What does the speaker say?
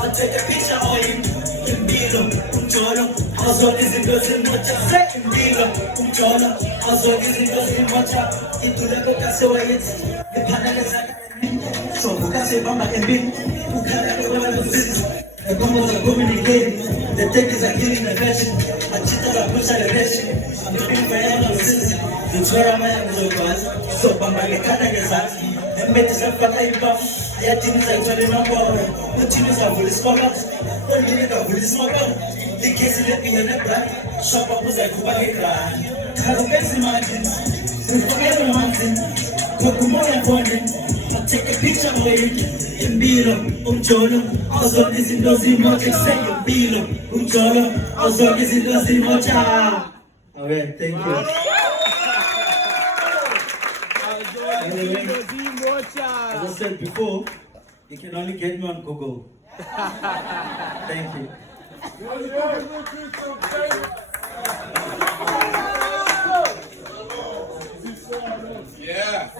I'll take a picture of you in Bilo, Umjolo, also is it goes in Mocha, second Bilo, Umjolo, also is it goes in Mocha, into the Bocaso, the Panaka, so Bocase Bamba and Bin, who can't the combos are communicating, the tech is killing the fashion, a cheetah push at the fashion, I'm looking for any citizen, the Chorama so Bamba Katagazaki. Mbetisafataiba yatimiza itwale mambo utimiza vulisikola olileka vulisikola ikesi lepinya nebra shop abuza kubaleka karubezi margins forever mountain kokumoya bonding I take a picture of it in Bilo Umjolo also is in those emoji say Bilo Umjolo also is in those emoji. Alright, thank you. As I said before, you can only get me on Google. Thank you. Yeah.